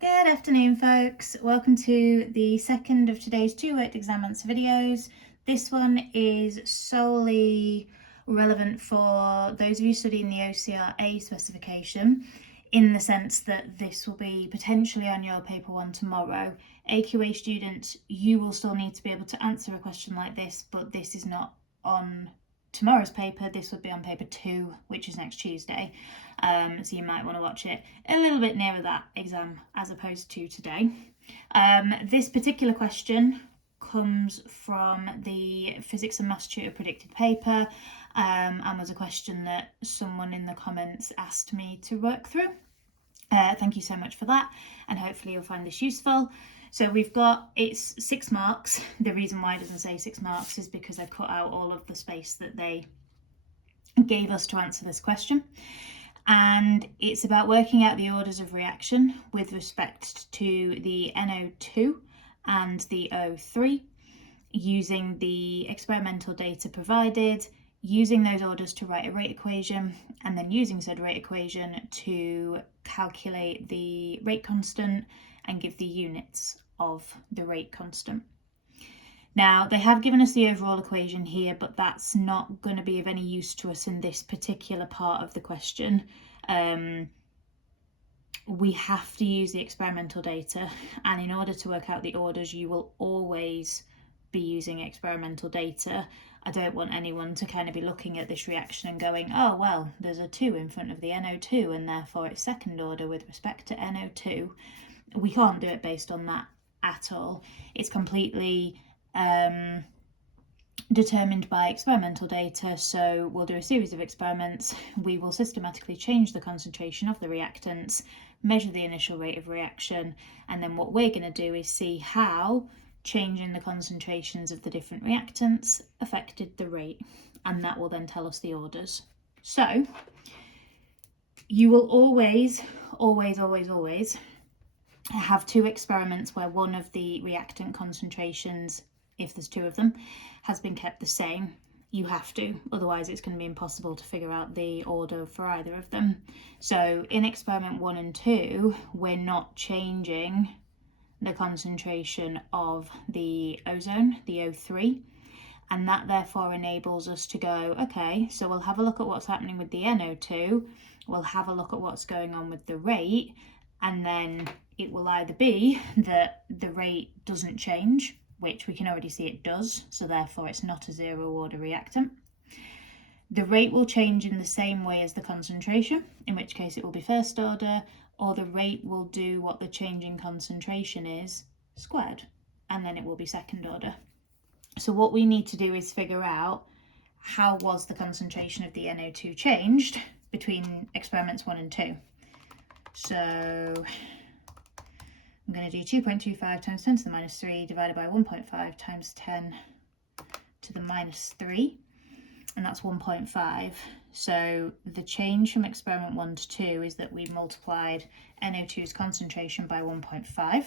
Good afternoon, folks. Welcome to the second of today's two worked exam answer videos. This one is solely relevant for those of you studying the OCR A specification, in the sense that this will be potentially on your paper one tomorrow. AQA students, you will still need to be able to answer a question like this, but this is not on tomorrow's paper. This would be on paper 2, which is next Tuesday. So you might want to watch it a little bit nearer that exam as opposed to today. This particular question comes from the Physics and Maths Tutor predicted paper, and was a question that someone in the comments asked me to work through. Thank you so much for that, and hopefully you'll find this useful. So we've got, it's 6 marks. The reason why it doesn't say 6 marks is because I cut out all of the space that they gave us to answer this question. And it's about working out the orders of reaction with respect to the NO2 and the O3, using the experimental data provided, using those orders to write a rate equation, and then using said rate equation to calculate the rate constant and give the units of the rate constant. Now, they have given us the overall equation here, but that's not going to be of any use to us in this particular part of the question. We have to use the experimental data, and in order to work out the orders, you will always be using experimental data. I don't want anyone to kind of be looking at this reaction and going, oh, well, there's a 2 in front of the NO2 and therefore it's second order with respect to NO2. We can't do it based on that at all. It's completely determined by experimental data. So we'll do a series of experiments. We will systematically change the concentration of the reactants, measure the initial rate of reaction, and then what we're going to do is see how changing the concentrations of the different reactants affected the rate, and that will then tell us the orders. So you will always have 2 experiments where one of the reactant concentrations, if there's 2 of them, has been kept the same. You have to, otherwise it's going to be impossible to figure out the order for either of them. So in experiment 1 and 2, we're not changing the concentration of the ozone, the O3, and that therefore enables us to go, okay, so we'll have a look at what's happening with the NO2, we'll have a look at what's going on with the rate, and then it will either be that the rate doesn't change, which we can already see it does, so therefore it's not a 0 order reactant. The rate will change in the same way as the concentration, in which case it will be first order, or the rate will do what the change in concentration is squared, and then it will be second order. So what we need to do is figure out how was the concentration of the NO2 changed between experiments 1 and 2. So I'm going to do 2.25 times 10 to the minus 3 divided by 1.5 times 10 to the minus 3, and that's 1.5. So the change from experiment 1 to 2 is that we multiplied NO2's concentration by 1.5.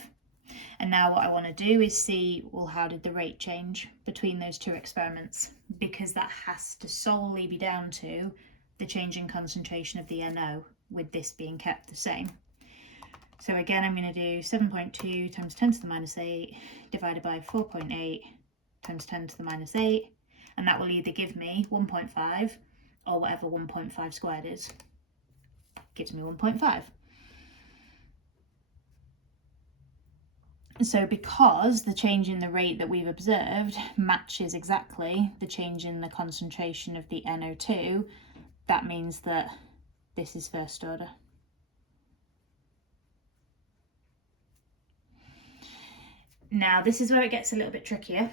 And now what I want to do is see, well, how did the rate change between those 2 experiments? Because that has to solely be down to the change in concentration of the NO, with this being kept the same. So again, I'm going to do 7.2 times 10 to the minus 8 divided by 4.8 times 10 to the minus 8. And that will either give me 1.5 or whatever 1.5 squared is. Gives me 1.5. So because the change in the rate that we've observed matches exactly the change in the concentration of the NO2, that means that this is first order. Now this is where it gets a little bit trickier,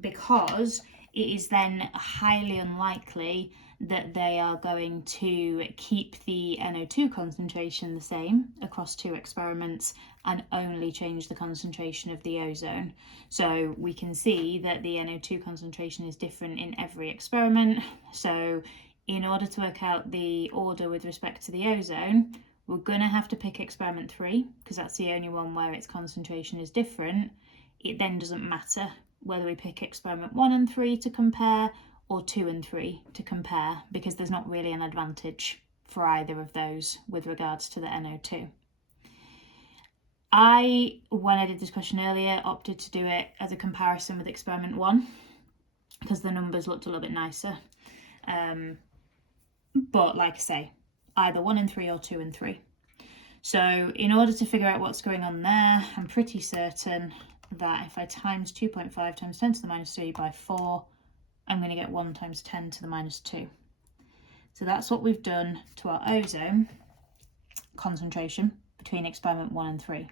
because it is then highly unlikely that they are going to keep the NO2 concentration the same across 2 experiments and only change the concentration of the ozone. So we can see that the NO2 concentration is different in every experiment. So in order to work out the order with respect to the ozone, we're going to have to pick experiment 3, because that's the only one where its concentration is different. It then doesn't matter whether we pick experiment 1 and 3 to compare or 2 and 3 to compare, because there's not really an advantage for either of those with regards to the NO2. when I did this question earlier, opted to do it as a comparison with experiment 1 because the numbers looked a little bit nicer. But like I say, either 1 and 3 or 2 and 3. So in order to figure out what's going on there, I'm pretty certain that if I times 2.5 times 10 to the minus 3 by 4, I'm going to get 1 times 10 to the minus 2. So that's what we've done to our ozone concentration between experiment 1 and 3.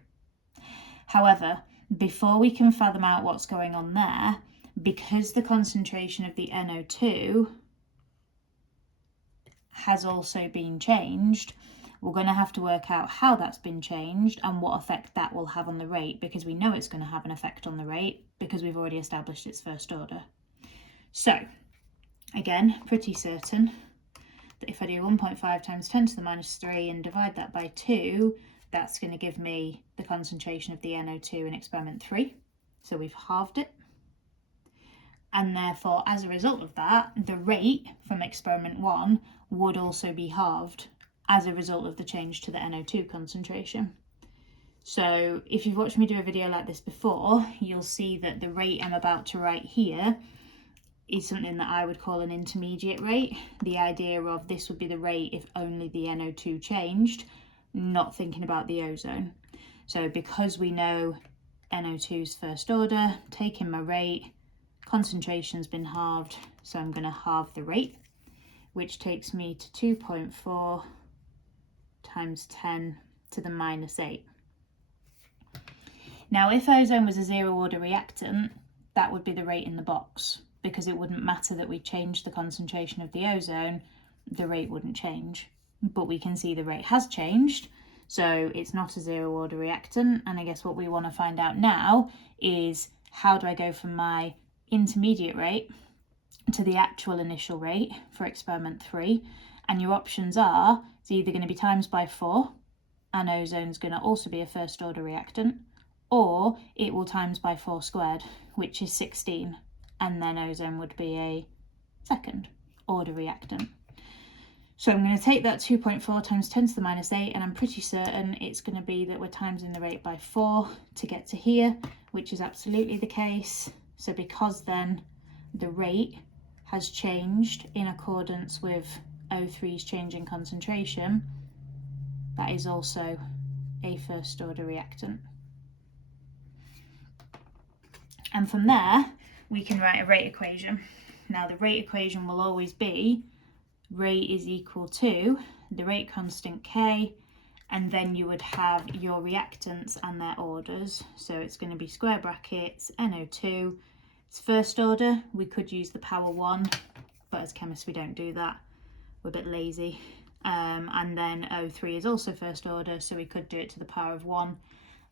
However, before we can fathom out what's going on there, because the concentration of the NO2 has also been changed, we're going to have to work out how that's been changed and what effect that will have on the rate, because we know it's going to have an effect on the rate because we've already established its first order. So again, pretty certain that if I do 1.5 times 10 to the minus 3 and divide that by 2, that's going to give me the concentration of the NO2 in experiment 3. So we've halved it. And therefore, as a result of that, the rate from experiment 1 would also be halved as a result of the change to the NO2 concentration. So if you've watched me do a video like this before, you'll see that the rate I'm about to write here is something that I would call an intermediate rate. The idea of this would be the rate if only the NO2 changed, not thinking about the ozone. So because we know NO2's first order, taking my rate, concentration's been halved, so I'm going to halve the rate, which takes me to 2.4 times 10 to the minus 8. Now, if ozone was a zero order reactant, that would be the rate in the box, because it wouldn't matter that we changed the concentration of the ozone, the rate wouldn't change. But we can see the rate has changed, so it's not a zero order reactant. And I guess what we want to find out now is, how do I go from my intermediate rate to the actual initial rate for experiment 3? And your options are, it's either going to be times by 4, and ozone's going to also be a first order reactant, or it will times by 4 squared, which is 16, and then ozone would be a second order reactant. So I'm going to take that 2.4 times 10 to the minus 8, and I'm pretty certain it's going to be that we're timesing the rate by 4 to get to here, which is absolutely the case. So because then the rate has changed in accordance with O3's change in concentration, that is also a first order reactant. And from there, we can write a rate equation. Now the rate equation will always be rate is equal to the rate constant K, and then you would have your reactants and their orders. So it's going to be square brackets NO2. It's first order. We could use the power 1, but as chemists we don't do that. We're a bit lazy. And then O3 is also first order, so we could do it to the power of 1.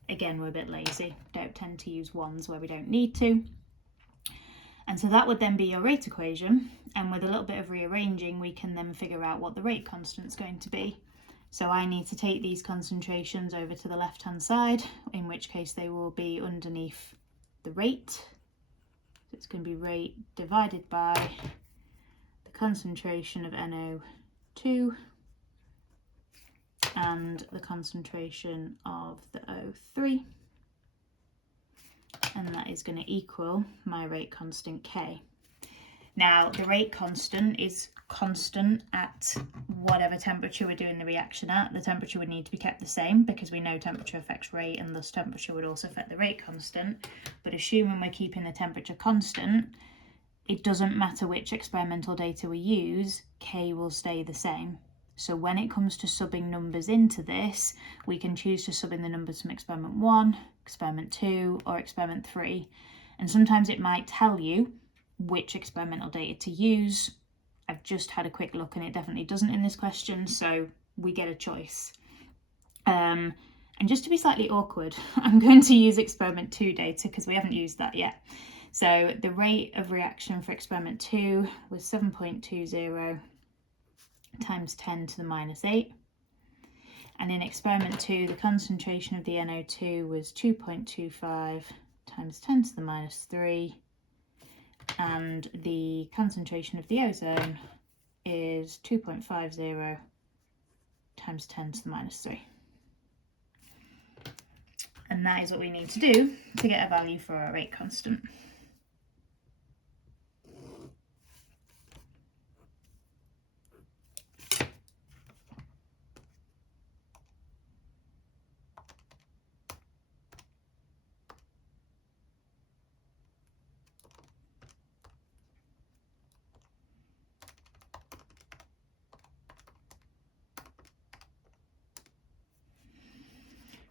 Again, we're a bit lazy. Don't tend to use 1s where we don't need to. And so that would then be your rate equation, and with a little bit of rearranging we can then figure out what the rate constant is going to be. So I need to take these concentrations over to the left hand side, in which case they will be underneath the rate. So it's going to be rate divided by the concentration of NO2 and the concentration of the O3. And that is going to equal my rate constant K. Now the rate constant is constant at whatever temperature we're doing the reaction at. The temperature would need to be kept the same because we know temperature affects rate, and thus temperature would also affect the rate constant. But assuming we're keeping the temperature constant, it doesn't matter which experimental data we use, K will stay the same. So when it comes to subbing numbers into this, we can choose to sub in the numbers from experiment 1, experiment 2, or experiment 3. And sometimes it might tell you which experimental data to use. I've just had a quick look and it definitely doesn't in this question, so we get a choice. And just to be slightly awkward, I'm going to use experiment 2 data because we haven't used that yet. So the rate of reaction for experiment 2 was 7.20 times 10 to the minus 8. And in experiment 2, the concentration of the NO2 was 2.25 times 10 to the minus 3. And the concentration of the ozone is 2.50 times 10 to the minus 3. And that is what we need to do to get a value for our rate constant.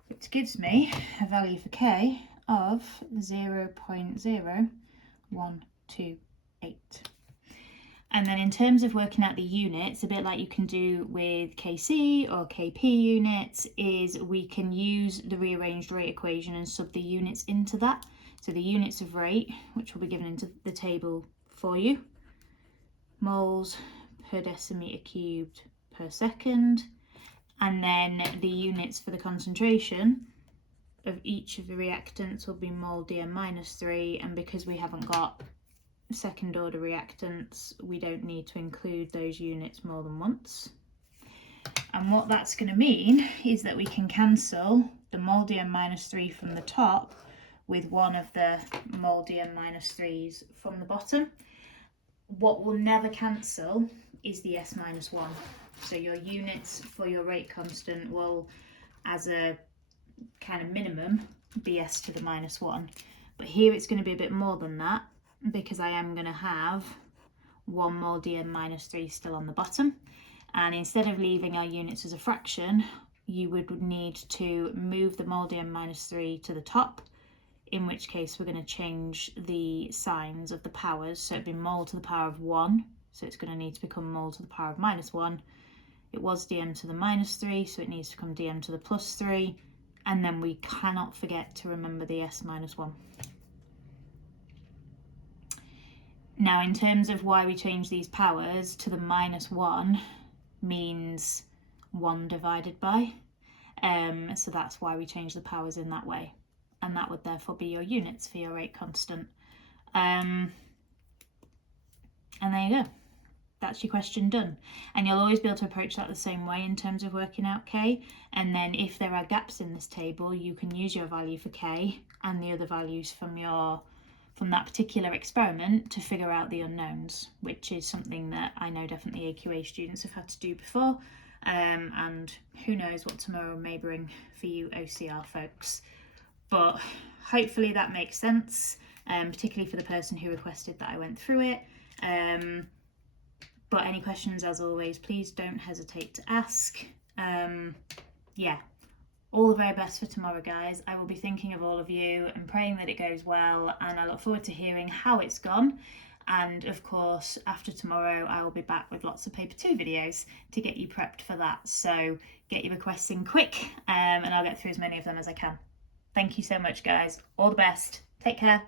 Which gives me a value for K of 0.0128. And then in terms of working out the units, a bit like you can do with KC or KP units, is we can use the rearranged rate equation and sub the units into that. So the units of rate, which will be given into the table for you, moles per decimeter cubed per second, and then the units for the concentration of each of the reactants will be mole dm minus 3, and because we haven't got second order reactants, we don't need to include those units more than once. And what that's going to mean is that we can cancel the mole dm minus 3 from the top with one of the mole dm minus 3s from the bottom. What will never cancel is the s minus 1. So your units for your rate constant will, as a kind of minimum, be s to the minus 1. But here it's going to be a bit more than that, because I am going to have 1 mole dm minus 3 still on the bottom. And instead of leaving our units as a fraction, you would need to move the mole dm minus 3 to the top, in which case we're going to change the signs of the powers. So it'd be mole to the power of 1, so it's going to need to become mole to the power of minus 1. It was dm to the minus 3, so it needs to become dm to the plus 3. And then we cannot forget to remember the s minus 1. Now, in terms of why we change these powers, to the minus 1 means 1 divided by. So that's why we change the powers in that way. And that would therefore be your units for your rate constant. And there you go. That's your question done. And you'll always be able to approach that the same way in terms of working out K. And then if there are gaps in this table, you can use your value for K and the other values from that particular experiment to figure out the unknowns, which is something that I know definitely AQA students have had to do before. And who knows what tomorrow may bring for you OCR folks. But hopefully that makes sense, particularly for the person who requested that I went through it. But any questions, as always, please don't hesitate to ask. Yeah, all the very best for tomorrow, guys. I will be thinking of all of you and praying that it goes well, and I look forward to hearing how it's gone. And of course, after tomorrow, I will be back with lots of paper 2 videos to get you prepped for that. So get your requests in quick, and I'll get through as many of them as I can. Thank you so much, guys. All the best. Take care.